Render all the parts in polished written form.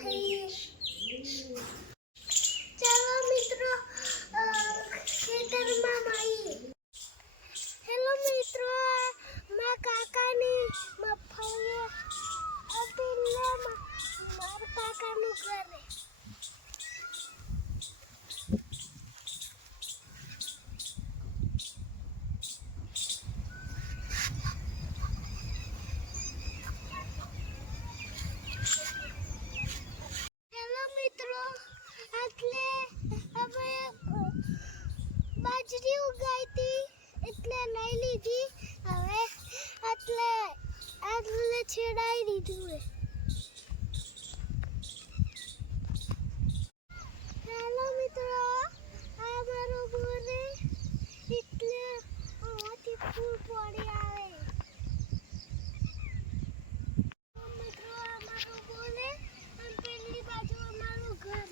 ખાઈએ. ચાલો મિત્રો ખેતરમાં મળીએ. હેલો મિત્રો, મારા કાકાની મગફળી મારા કાકાનું ઘર. બાજરી ઉગાઈતી એટલે લઈ લીધી. હવે એટલે છેડાઈ દીધું. હેલો મિત્રો, આ મારો બોરે એટલે આથી ફૂલ પડી આવે. મિત્રો, આ મારો બોરે અને પેલી બાજુ અમારું ઘર.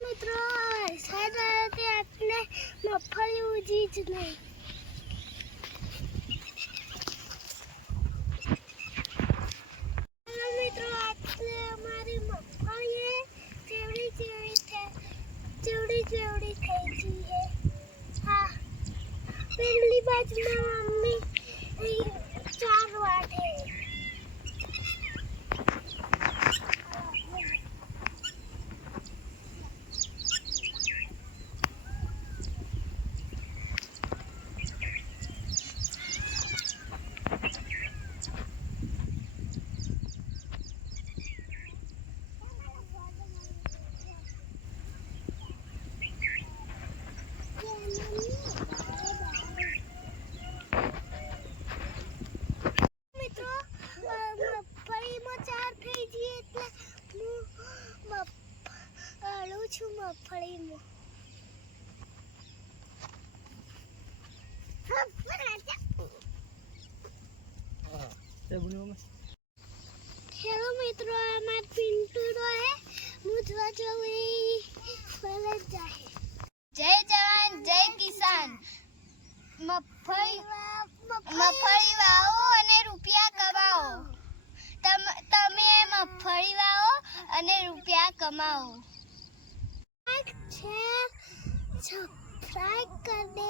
મિત્રો, સાદા એટલે મગફળી ઉજી જ નહીં. મિત્રો, એટલે અમારી મગફળી ચેવડી થઈ છે. હા, પેલી બાજુમાં મમ્મી 4 વાટે. મગફળીમાં હેલો મિત્રો, આ માર પિન્ટુડો હે. હું જોવા જવું ફરજ જાય. જય જવાન જય કિસાન. મગફળી વાવો અને રૂપિયા કમાઓ. તમે મગફળી વાવો અને રૂપિયા કમાઓ. સબસ્ક્રાइब कर दे.